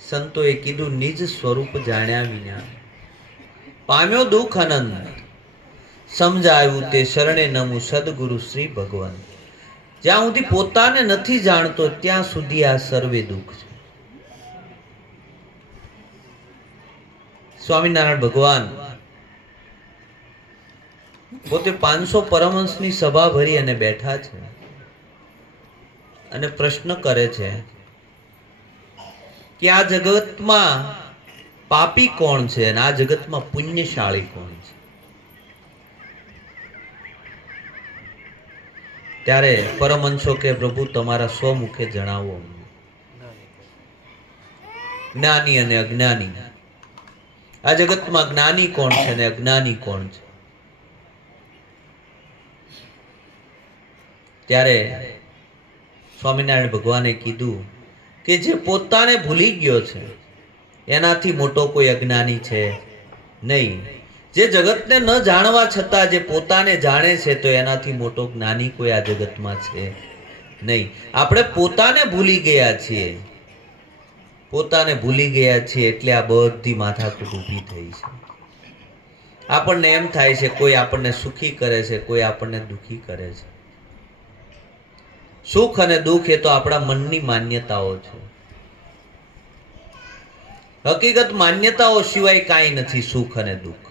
સંતોએ કીધું નિજ સ્વરૂપ જાણ્યા વિના પામ્યો દુઃખ અનંત, સમજાયું તે શરણે નમું સદગુરુ શ્રી ભગવાન. જ્યાં સુધી પોતાને નથી જાણતો ત્યાં સુધી આ સર્વે દુઃખ છે. સ્વામિનારાયણ ભગવાન પોતે 500 પરમહંસની સભા ભરી અને બેઠા છે અને પ્રશ્ન કરે છે કે આ જગતમાં પાપી કોણ છે અને આ જગતમાં પુણ્યશાળી કોણ છે. ત્યારે પરમહંસો કે પ્રભુ તમારા સ્વમુખે જણાવો. જ્ઞાની અને અજ્ઞાની, આ જગતમાં જ્ઞાની કોણ છે અને અજ્ઞાની કોણ છે. ત્યારે સ્વામિનારાયણ ભગવાને કીધું કે જે પોતાને ભૂલી ગયો છે એનાથી મોટો કોઈ અજ્ઞાની છે નહીં. જે જગતને ન જાણવા છતાં જે પોતાને જાણે છે તો એનાથી મોટો જ્ઞાની કોઈ આ જગતમાં છે નહીં. આપણે પોતાને ભૂલી ગયા છીએ, પોતાને ભૂલી ગયા છીએ એટલે આ બધી માથાકૂટ ઊભી થઈ છે. આપણને એમ થાય છે કોઈ આપણને સુખી કરે છે, કોઈ આપણને દુખી કરે છે. સુખ અને દુઃખ એ તો આપણા મનની માન્યતાઓ છે. હકીકત માન્યતાઓ સિવાય કાંઈ નથી. સુખ અને દુઃખ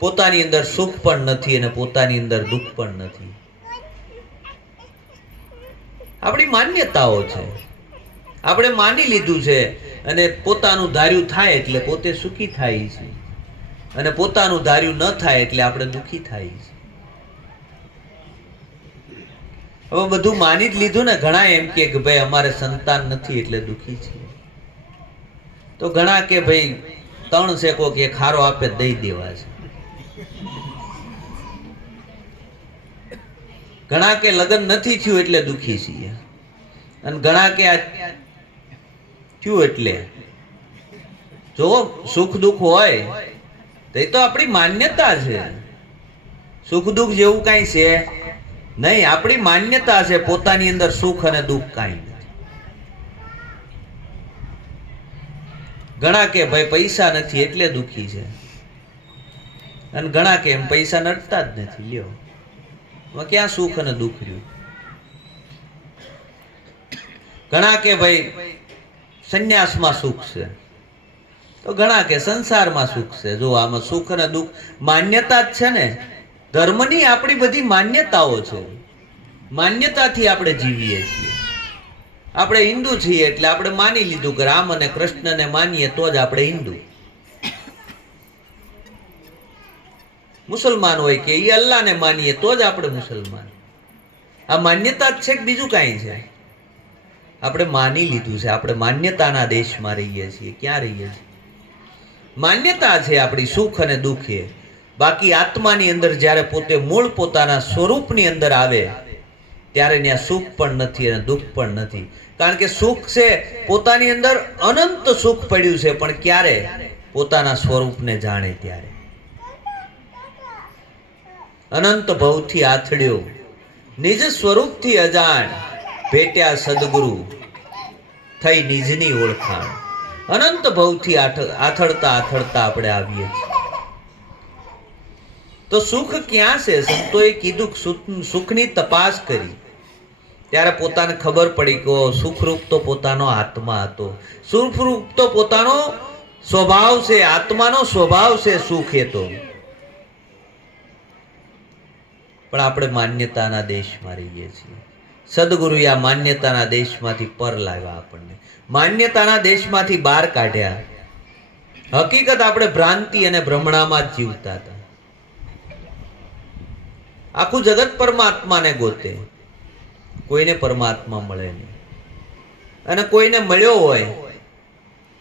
પોતાની અંદર સુખ પણ નથી અને પોતાની અંદર દુઃખ પણ નથી. આપણી માન્યતાઓ છે. આપણે માની લીધું છે અને પોતાનું ધાર્યું થાય એટલે પોતે સુખી થાય છે અને પોતાનું ધાર્યું ન થાય એટલે આપણે દુઃખી થાય છે. હવે બધું માની જ લીધું ને. ઘણા એમ કે ભાઈ અમારે સંતાન નથી એટલે દુઃખી છે. તો ઘણા કે ભાઈ 3 શેકો કે ખારો આપે દઈ દેવા છે. ઘણા કે લગ્ન નથી થયું એટલે દુઃખી છીએ અને ઘણા કે આ થયું એટલે. જો સુખ દુઃખ હોય તો એ તો આપણી માન્યતા છે. સુખ દુઃખ જેવું કાંઈ છે નહીં. આપણી માન્યતા છે પોતાની અંદર સુખ અને દુઃખ કાંઈ નથી. ઘણા કે ભાઈ પૈસા નથી એટલે દુઃખી છે અને ઘણા કે એમ પૈસા નડતા જ નથી. લ્યો ક્યાં સુખ અને દુઃખ રહ્યું. ઘણા કે ભાઈ સંન્યાસમાં સુખ છે તો ઘણા કે સંસારમાં સુખ છે. જો આમાં સુખ અને દુઃખ માન્યતા જ છે ને. ધર્મની આપણી બધી માન્યતાઓ છે. માન્યતાથી આપણે જીવીએ છીએ. આપણે હિન્દુ છીએ એટલે આપણે માની લીધું કે રામ અને કૃષ્ણને માનીએ તો જ આપણે હિન્દુ. મુસલમાન હોય કે એ અલ્લાહને માનીએ તો જ આપણે મુસલમાન. આ માન્યતા જ છે કે બીજું કાંઈ છે? આપણે માની લીધું છે. આપણે માન્યતાના દેશમાં રહીએ છીએ. ક્યાં રહીએ છીએ? માન્યતા છે આપણી સુખ અને દુઃખ એ. બાકી આત્માની અંદર જ્યારે પોતે મૂળ પોતાના સ્વરૂપની અંદર આવે ત્યારે ત્યાં સુખ પણ નથી અને દુઃખ પણ નથી. કારણ કે સુખ છે પોતાની અંદર અનંત સુખ પડ્યું છે, પણ ક્યારે? પોતાના સ્વરૂપને જાણે ત્યારે. અનંત ભવથી આથડ્યો નિજ સ્વરૂપથી અજાણ, ભેટ્યા સદગુરુ થઈ નિજની ઓળખાણ. અનંત ભવથી આથડતા આથડતા આપણે આવીએ છીએ. તો સુખ ક્યાં છે? સંતોએ કીધું સુખની તપાસ કરી ત્યારે પોતાને ખબર પડી કે સુખરૂપ તો પોતાનો આત્મા હતો. સુખરૂપ તો પોતાનો સ્વભાવ છે, આત્માનો સ્વભાવ છે સુખ એ તો. પણ આપણે માન્યતાના દેશમાં રહીએ છીએ. સદગુરુએ આ માન્યતાના દેશમાંથી પર લાવ્યા આપણને. માન્યતાના દેશમાંથી બહાર કાઢ્યા. હકીકત આપણે ભ્રાંતિ અને ભ્રમણામાં જ જીવતા હતા. આખું જગત પરમાત્માને ગોતે, કોઈને પરમાત્મા મળે નહીં. અને કોઈને મળ્યો હોય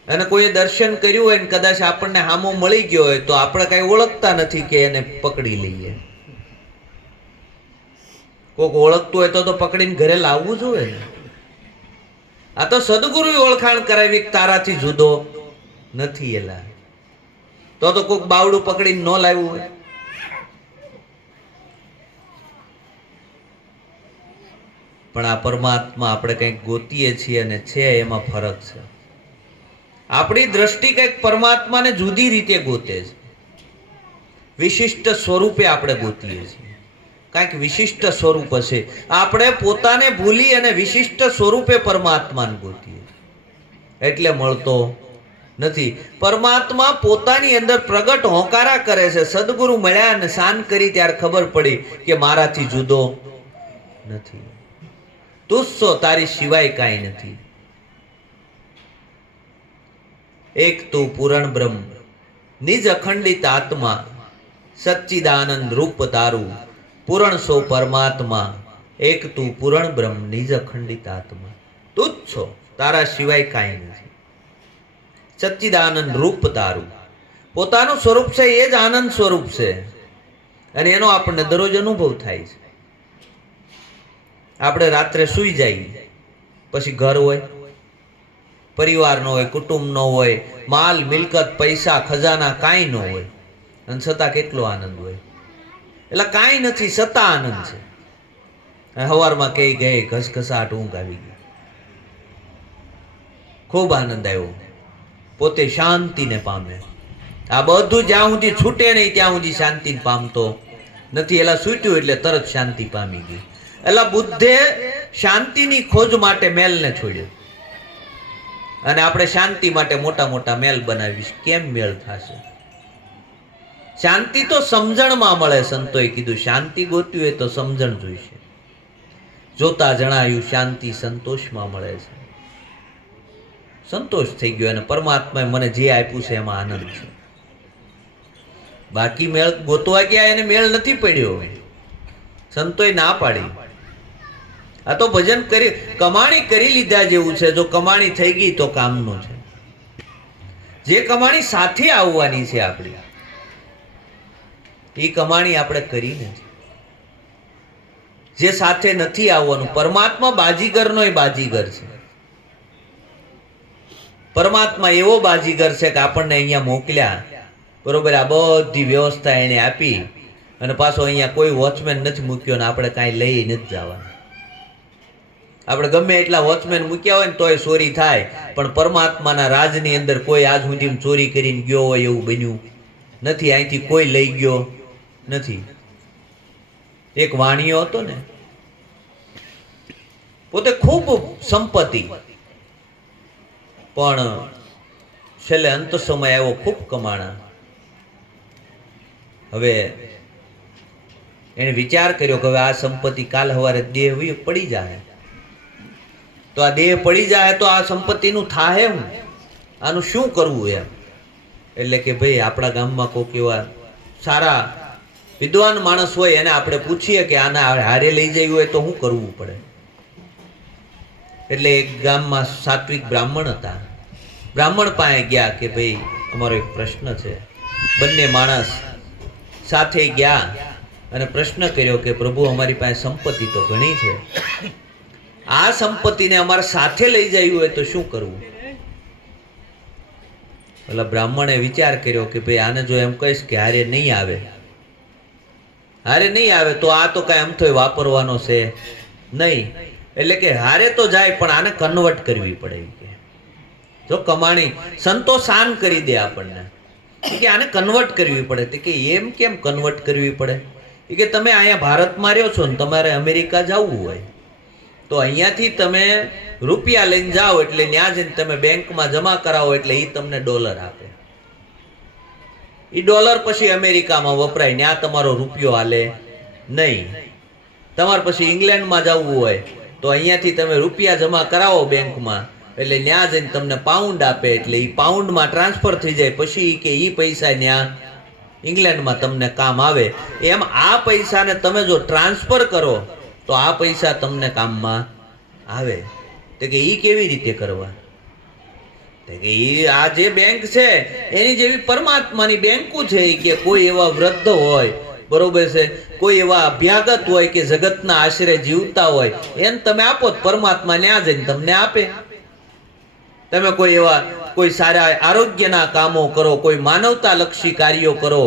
અને કોઈએ દર્શન કર્યું હોય ને કદાચ આપણને હામો મળી ગયો હોય તો આપણે કઈ ઓળખતા નથી કે એને પકડી લઈએ. કોઈક ઓળખતું હોય તો પકડીને ઘરે લાવવું જોઈએ ને. આ તો સદગુરુએ ઓળખાણ કરાવી તારાથી જુદો નથી એલા. તો કોઈક બાવડું પકડીને ન લાવ્યું હોય. પણ આ પરમાત્મા આપણે કંઈક ગોતીએ છીએ અને છે એમાં ફરક છે. આપણી દ્રષ્ટિ કંઈક પરમાત્માને જુદી રીતે ગોતે છે. વિશિષ્ટ સ્વરૂપે આપણે ગોતીએ છીએ. કાંઈક વિશિષ્ટ સ્વરૂપ હશે. આપણે પોતાને ભૂલી અને વિશિષ્ટ સ્વરૂપે પરમાત્માને ગોતીએ એટલે મળતો નથી. પરમાત્મા પોતાની અંદર પ્રગટ હોંકારા કરે છે. સદગુરુ મળ્યા અને શાન કરી ત્યારે ખબર પડી કે મારાથી જુદો નથી. તું છો, તારી સિવાય કાંઈ નથી. એક તું પૂરણ બ્રહ્મ નિજ અખંડિત આત્મા, સચ્ચિદાનંદ રૂપ તારું પૂરણ સો પરમાત્મા. એક તું પૂરણ બ્રહ્મ નિજ અખંડિત આત્મા. તું જ છો, તારા સિવાય કાંઈ નથી. સચ્ચિદાનંદ રૂપ તારું, પોતાનું સ્વરૂપ છે એ જ આનંદ સ્વરૂપ છે અને એનો આપણને દરરોજ અનુભવ થાય છે. આપણે રાત્રે સૂઈ જઈએ પછી ઘર હોય, પરિવાર ન હોય, કુટુંબ ન હોય, માલ મિલકત પૈસા ખજાના કાંઈ ન હોય અને છતાં કેટલો આનંદ હોય. એટલે કાંઈ નથી છતાં આનંદ છે. સવારમાં કઈ ગઈ ઘસઘસાટ ઊંઘ આવી ગઈ, ખૂબ આનંદ આવ્યો, પોતે શાંતિને પામે. આ બધું જ્યાં સુધી છૂટે નહીં ત્યાં સુધી શાંતિ પામતો નથી. એલા છૂટ્યું એટલે તરત શાંતિ પામી ગઈ. એટલે બુદ્ધે શાંતિની ખોજ માટે મેલને છોડ્યો અને આપણે શાંતિ માટે મોટા મોટા મેલ બનાવીશ. કેમ મેળ થશે? શાંતિ તો સમજણમાં મળે. સંતોએ કીધું શાંતિ ગોતવી હોય તો સમજણ જોઈશે. જોતા જણાયું શાંતિ સંતોષમાં મળે છે. સંતોષ થઈ ગયો અને પરમાત્માએ મને જે આપ્યું છે એમાં આનંદ છે. બાકી મેળ ગોતવા ગયા એને મેળ નથી પડ્યો. સંતોએ ના પાડી. આ તો ભજન કરી કમાણી કરી લીધા જેવું છે. જો કમાણી થઈ ગઈ તો કામનું છે. જે કમાણી સાથે આવવાની છે આપણી, એ કમાણી આપણે કરીને છે. જે સાથે નથી આવવાનું, પરમાત્મા બાજીગરનો એ બાજીગર છે. પરમાત્મા એવો બાજીગર છે કે આપણને અહીંયા મોકલ્યા, બરોબર, આ બધી વ્યવસ્થા એને આપી અને પાછો અહીંયા કોઈ વોચમેન નથી મૂક્યો ને આપણે કાંઈ લઈ નથી જવાનું. આપણે ગમે એટલા વોચમેન મૂક્યા હોય ને તોય ચોરી થાય, પણ પરમાત્માના રાજની અંદર કોઈ આજ સુધી ચોરી કરીને ગયો હોય એવું બન્યું નથી. અહીંથી કોઈ લઈ ગયો નથી. એક વાણિયો હતો ને, પોતે ખૂબ સંપત્તિ, પણ છેલ્લે અંત સમય આવ્યો, ખૂબ કમાણા. હવે એને વિચાર કર્યો કે હવે આ સંપત્તિ કાલ સવારે દેહ પડી જાય તો આ દેહ પડી જાય તો આ સંપત્તિનું થાહે હું, આનું શું કરવું એમ. એટલે કે ભાઈ આપણા ગામમાં કોઈક એવા સારા વિદ્વાન માણસ હોય એને આપણે પૂછીએ કે આને હારે લઈ જવું હોય તો શું કરવું પડે. એટલે એક ગામમાં સાત્વિક બ્રાહ્મણ હતા. બ્રાહ્મણ પાસે ગયા કે ભાઈ અમારો એક પ્રશ્ન છે. બંને માણસ સાથે ગયા અને પ્રશ્ન કર્યો કે પ્રભુ અમારી પાસે સંપત્તિ તો ઘણી છે, આ સંપત્તિને અમારે સાથે લઈ જવી હોય તો શું કરવું? એટલે બ્રાહ્મણે વિચાર કર્યો કે ભાઈ આને જો એમ કહીશ કે હારે નહીં આવે તો આ તો કાંઈ આમ તો વાપરવાનો છે નહીં. એટલે કે હારે તો જાય પણ આને કન્વર્ટ કરવી પડે. કે જો કમાણી સંતો શાન કરી દે આપણને કે આને કન્વર્ટ કરવી પડે. કે એમ કેમ કન્વર્ટ કરવી પડે? કે તમે અહીંયા ભારતમાં રહ્યો છો ને તમારે અમેરિકા જવું હોય તો અહીંયાથી તમે રૂપિયા લઈને જાઓ એટલે ત્યાં જઈને તમે બેંકમાં જમા કરાવો એટલે એ તમને ડોલર આપે. એ ડોલર પછી અમેરિકામાં વપરાય, ત્યાં તમારો રૂપિયો હાલે નહીં. તમારે પછી ઇંગ્લેન્ડમાં જવું હોય તો અહીંયાથી તમે રૂપિયા જમા કરાવો બેંકમાં એટલે ત્યાં જઈને તમને પાઉન્ડ આપે એટલે એ પાઉન્ડમાં ટ્રાન્સફર થઈ જાય. પછી કે એ પૈસા ત્યાં ઇંગ્લેન્ડમાં તમને કામ આવે. એમ આ પૈસાને તમે જો ટ્રાન્સફર કરો તો આ પૈસા તમને કામમાં આવે. તો કે એ કેવી રીતે કરવા? કે આ જે બેંક છે એની જેવી પરમાત્માની બેંકો છે. કે કોઈ એવા વૃદ્ધ હોય, બરોબર છે, કોઈ એવા અભ્યાગત હોય કે જગતના આશરે જીવતા હોય એને તમે આપો, પરમાત્મા ત્યાં જઈને તમને આપે. તમે કોઈ સારા આરોગ્યના કામો કરો, કોઈ માનવતા લક્ષી કાર્યો કરો,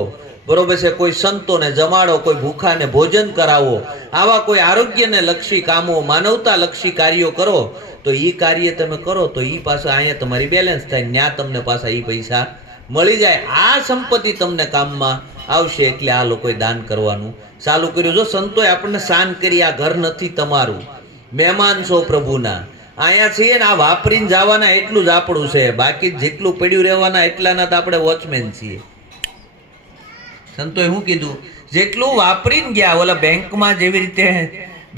બરોબર છે, કોઈ સંતોને જમાડો, કોઈ ભૂખાને ભોજન કરાવો, આવા કોઈ આરોગ્યને લક્ષી કામો, માનવતા લક્ષી કાર્યો કરો, તો એ કાર્ય તમે કરો તો એ પાછા અહીંયા તમારી બેલેન્સ થાય, ત્યાં તમને પાછા એ પૈસા મળી જાય. આ સંપત્તિ તમને કામમાં આવશે. એટલે આ લોકોએ દાન કરવાનું ચાલુ કર્યું. જો સંતોએ આપણને શાન કરી, આ ઘર નથી તમારું, મહેમાન છો પ્રભુના, અહીંયા છીએ ને આ વાપરીને જવાના એટલું જ આપણું છે, બાકી જેટલું પડ્યું રહેવાના એટલાના તો આપણે વોચમેન છીએ. સંતોએ શું કીધું? જેટલું વાપરીને ગયા, ઓલા બેંકમાં જેવી રીતે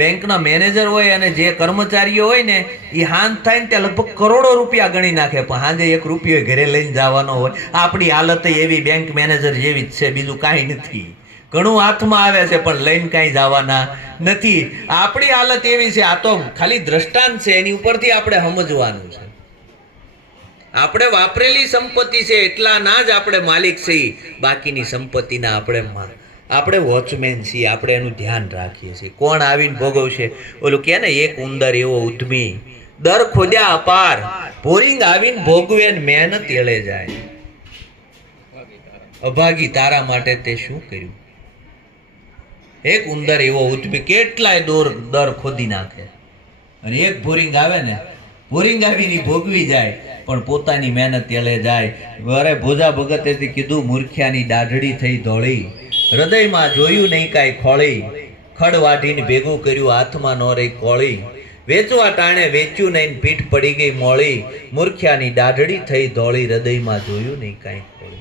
બેંકના મેનેજર હોય અને જે કર્મચારીઓ હોય ને, એ હાંજ થાય ને ત્યાં લગભગ કરોડો રૂપિયા ગણી નાખે, પણ હાંજે 1 રૂપિયો ઘરે લઈને જવાનો હોય. આપણી હાલત એવી બેંક મેનેજર જેવી જ છે, બીજું કાંઈ નથી. ઘણું હાથમાં આવે છે પણ લઈને કાંઈ જવાના નથી. આપણી હાલત એવી છે. આ તો ખાલી દ્રષ્ટાંત છે, એની ઉપરથી આપણે સમજવાનું છે. આપણે વાપરેલી સંપત્તિ છે એટલાના જ આપણે માલિક છીએ, બાકીની સંપત્તિના આપણે વોચમેન છીએ. આપણે એનું ધ્યાન રાખીએ છીએ. કોણ આવીને ભોગવશે? ઓલું કે ને, એક ઉંદર એવો ઉદ્યમી, દર ખોદ્યા અપાર, બોરિંગ આવીને ભોગવે ને મહેનત એળે જાય. અભાગી તારા માટે તે શું કર્યું? એક ઉંદર એવો ઉદ્યમી કેટલાય દર ખોદી નાખે, અને એક બોરિંગ આવે ને, બોરિંગ આવીને ભોગવી જાય, પણ પોતાની મહેનત એળે જાય. વરે ભોજા ભગતેથી કીધું, મૂર્ખ્યાની દાઢડી થઈ ધોળી, હૃદયમાં જોયું નહીં કાંઈ ખોળી, ખડ વાઢીને ભેગું કર્યું, હાથમાં નો રહી કોળી, વેચવા ટાણે વેચ્યું નહીં, પીઠ પડી ગઈ મોળી, મૂર્ખ્યાની દાઢડી થઈ ધોળી, હૃદયમાં જોયું નહીં કાંઈ ખોળી.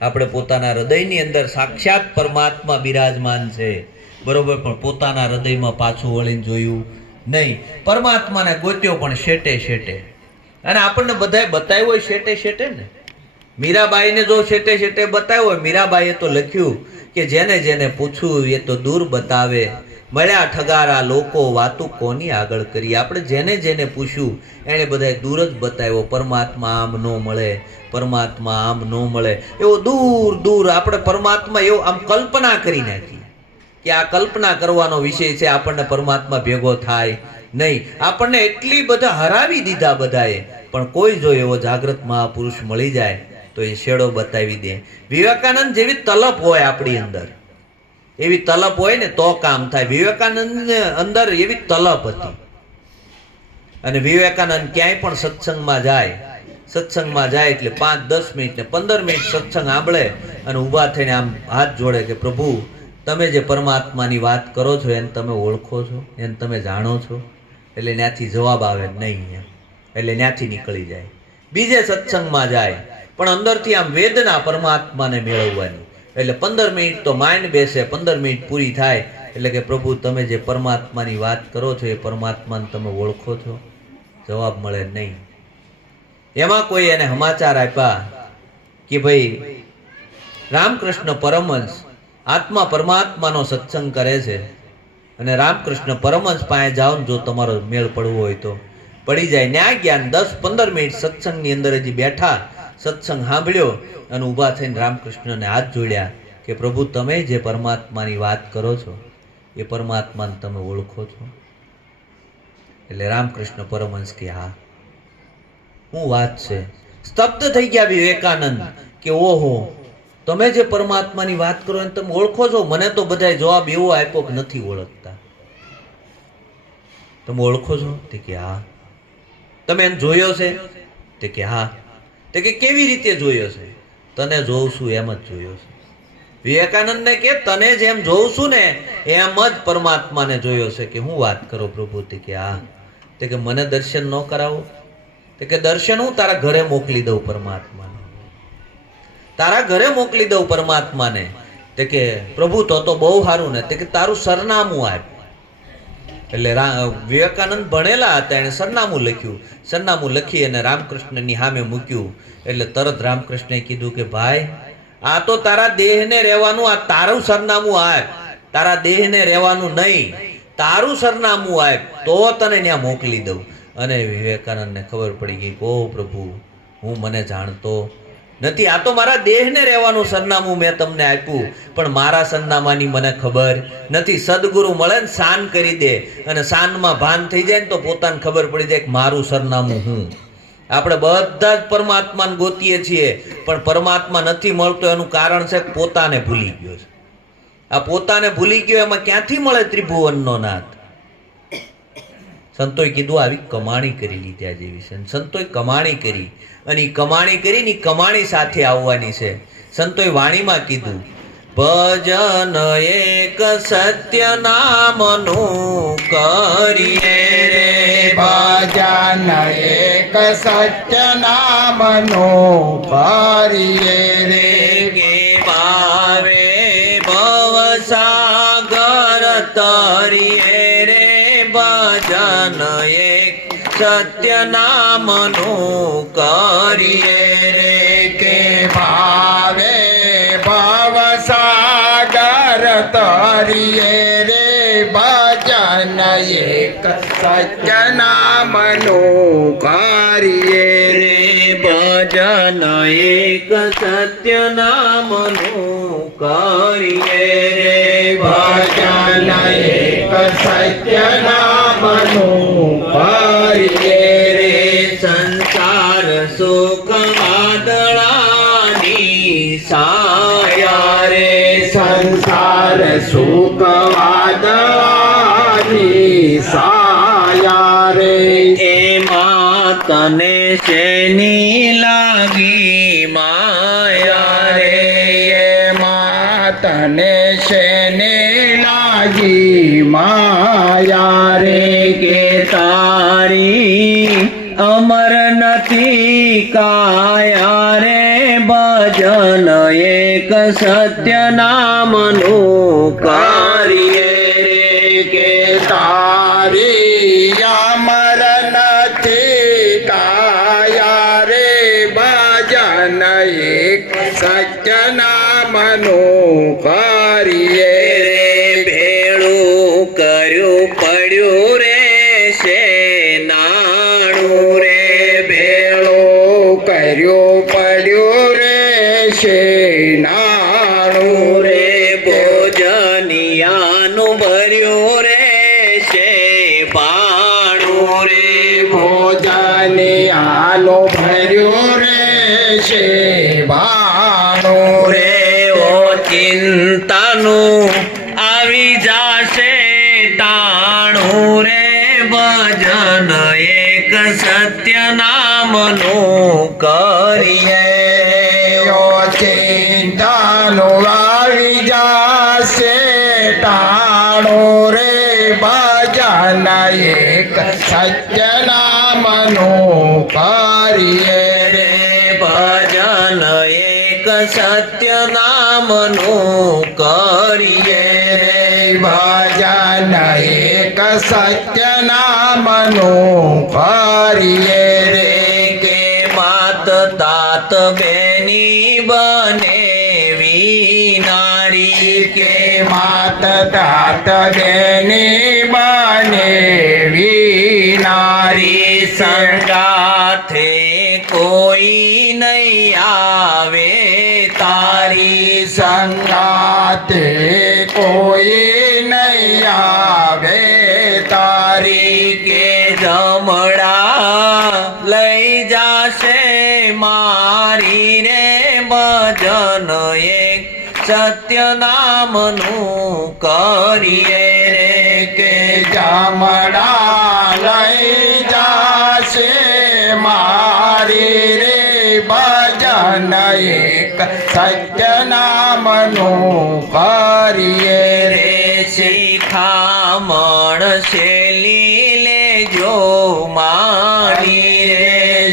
આપણે પોતાના હૃદયની અંદર સાક્ષાત પરમાત્મા બિરાજમાન છે, બરોબર, પણ પોતાના હૃદયમાં પાછું વળીને જોયું નહીં. પરમાત્માને ગોત્યો પણ શેટે શેટે, અને આપણને બધાએ બતાવ્યો હોય શેટે શેટે ને. મીરાબાઈને જો શેટે શેટે બતાવ્યો હોય, મીરાબાઈએ તો લખ્યું કે જેને જેને પૂછ્યું એ તો દૂર બતાવે, મળ્યા ઠગારા લોકો વાતું કોની આગળ કરી. આપણે જેને જેને પૂછ્યું એણે બધાએ દૂર જ બતાવ્યો. પરમાત્મા આમ ન મળે, પરમાત્મા આમ ન મળે, એવો દૂર દૂર આપણે પરમાત્મા એવો આમ કલ્પના કરી નાખી કે આ કલ્પના કરવાનો વિષય છે, આપણને પરમાત્મા ભેગો થાય નહીં. આપણને એટલી બધા હરાવી દીધા બધાએ, પણ કોઈ જો એવો જાગૃત મહાપુરુષ મળી જાય તો એ શેડો બતાવી દે. વિવેકાનંદ જેવી તલપ હોય આપણી અંદર, એવી તલપ હોય ને તો કામ થાય. વિવેકાનંદ અંદર એવી તલપ હતી, અને વિવેકાનંદ ક્યાંય પણ સત્સંગમાં જાય એટલે 5-10 મિનિટ ને 15 મિનિટ સત્સંગ સાંભળે અને ઊભા થઈને આમ હાથ જોડે કે પ્રભુ, તમે જે પરમાત્માની વાત કરો છો એને તમે ઓળખો છો, એને તમે જાણો છો? એટલે ત્યાંથી જવાબ આવે નહીં, એટલે ત્યાંથી નીકળી જાય. બીજે સત્સંગમાં જાય, પણ અંદરથી આમ વેદના પરમાત્માને મેળવવાની. એટલે 15 મિનિટ તો માઇન્ડ બેસે, 15 મિનિટ પૂરી થાય એટલે કે પ્રભુ, તમે જે પરમાત્માની વાત કરો છો એ પરમાત્માને તમે ઓળખો છો? જવાબ મળે નહીં. એમાં કોઈ એને સમાચાર આપ્યા કે ભાઈ રામકૃષ્ણ પરમહંસ આત્મા પરમાત્માનો સત્સંગ કરે છે, અને રામકૃષ્ણ પરમહંસ પાસે જાઓ ને જો તમારો મેળ પડવો હોય તો પડી જાય. ન્યા જ્ઞાન 10-15 મિનિટ સત્સંગની અંદર હજી બેઠા, સત્સંગ સાંભળ્યો અને ઊભા થઈને રામકૃષ્ણને હાથ જોડ્યા કે પ્રભુ, તમે જે પરમાત્માની વાત કરો છો એ પરમાત્માને તમે ઓળખો છો? એટલે રામકૃષ્ણ પરમહંસ કે હા. શું વાત છે? સ્તબ્ધ થઈ ગયા વિવેકાનંદ કે ઓહો, તમે જે પરમાત્માની વાત કરો એને તમે ઓળખો છો? મને તો બધાએ જવાબ એવો આપ્યો કે નથી ઓળખતા. તમે ઓળખો છો? તે કે હા. તમે એને જોયો છે? તે કે હા. તે કે કેવી રીતે જોયો છે? તને જોઉં છું એમ જ જોયો છે. વિવેકાનંદને કે તને જેમ જોઉં છું ને એમ જ પરમાત્માને જોયો છે. કે હું વાત કરો પ્રભુ? તે કે હા. તે કે મને દર્શન ન કરાવો? તે કે દર્શન હું તારા ઘરે મોકલી દઉં પરમાત્માને, તારા ઘરે મોકલી દઉં પરમાત્માને. તે કે પ્રભુ તો બહુ સારું ને. તે કે તારું સરનામું આપ. એટલે વિવેકાનંદ ભણેલા હતા, એને સરનામું લખ્યું. સરનામું લખી અને રામકૃષ્ણની સામે મૂક્યું. એટલે તરત રામકૃષ્ણએ કીધું કે ભાઈ, આ તો તારા દેહને રહેવાનું, આ તારું સરનામું આપ. તારા દેહને રહેવાનું નહીં, તારું સરનામું આપ તો તને ત્યાં મોકલી દઉં. અને વિવેકાનંદને ખબર પડી ગઈ, ઓ પ્રભુ, હું મને જાણતો નથી, આ તો મારા દેહને રહેવાનું સરનામું મેં તમને આપ્યું, પણ મારા સરનામાની મને ખબર નથી. સદગુરુ મળે ને શાન કરી દે, અને શાનમાં ભાન થઈ જાય ને તો પોતાને ખબર પડી જાય કે મારું સરનામું હું. આપણે બધા જ પરમાત્માને ગોતીએ છીએ, પણ પરમાત્મા નથી મળતો. એનું કારણ છે કે પોતાને ભૂલી ગયો છે. આ પોતાને ભૂલી ગયો એમાં ક્યાંથી મળે ત્રિભુવનનો નાથ? સંતોએ કીધું આવી કમાણી કરી લીધા જેવી છે. સંતોએ કમાણી કરી, અને એ કમાણી કરીને કમાણી સાથે આવવાની છે. સંતોએ વાણીમાં કીધું, ભજન એક સત્ય નામનું કરીએ રે, ભજન એક સત્ય નામનું કરીએ રે, કે ભાવે ભવસાગર તરીએ રે, ભજન એક સત્ય નામનું કરીએ રે, કે ભાવે ભવસાગર તરીએ રે, ભજન એક સત્ય નામનું કરીએ રે, ભજન એક સત્ય નામનું કરીએ રે, ભજન એક સત્ય નામનું કરીએ રે, સંસાર સુખ વાદળાની સાયા રે, સંસાર સુખ વાદળાની સાયા રે, એમાં તને શેની લાગી માયા રે, એમાં તને શેને લાગી માયા રે, કે તારી અમર નથી કાયા રે, ભજન એક સત્ય નામનું કરીએ રે, કે તારી અમર નથી કાયા રે, ભજન એક સત્ય નામનું કરીએ રે, ભેળું કર્યું પડ્યું રે છે નાણું રે, ભેળો કર્યો પડ્યો રે છે નાણું રે, ભોજનિયાનું ભર્યું રે છે ભાણું રે, ભોજન આલો ભર્યો રે છે ભાણું રે, ઓ ચિંતાનું આવી જાશે ટાણું રે, ભજન એક સત્ય નામનું કરીએ ઓ ચિંતાનું આવી જાશે ટાણું રે, ભજન એક સત્ય નામનું કરીએ રે, ભજન એક સત્ય નામનું કરીએ રે, ભજન એક સત્ય નામનું કરીએ રે, કે માત તાત બેની બને વિનારી, કે માત તાત બેની બને વિનારી, સંગાથે કોઈ નહીં આવે તારી, સંગાતે કોઈ નહીં આવે તારી, કે જમણા લઈ જાશે મારી રે, ભજન એક સત્ય નામનું કરીએ રે, કે જમણા લઈ જાશે મારી રે, ભજન એક સત્ય નામનું કરીએ રે, શિખામણ શેલી લેજો મારી રે,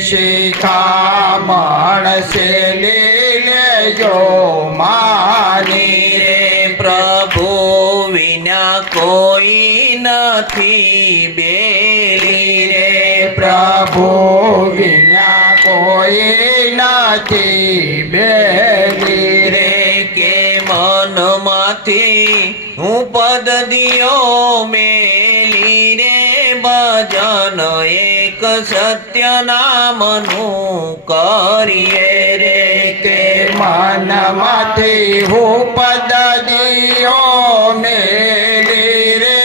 શિખામણ શેલી લેજો માની રે, પ્રભુ વિના કોઈ નથી બેલી રે, પ્રભુ વિના કોઈ નથી બેલી રે, કે મનમાંથી હું પદ દિયો મેલી રે, ભજન એક સત્ય નામનું કરીએ રે, કે મનમાંથી હું પદ દિયો મેલી રે,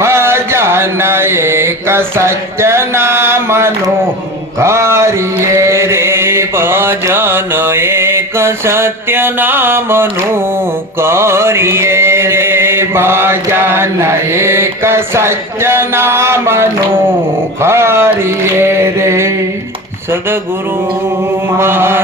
ભજન એક સત્ય નામનું કરીએ રે ભજન એક સત્ય નામનું કરીએ રે ભજન એક સત્ય નામનું કરીએ રે સદગુરુ મહારાજ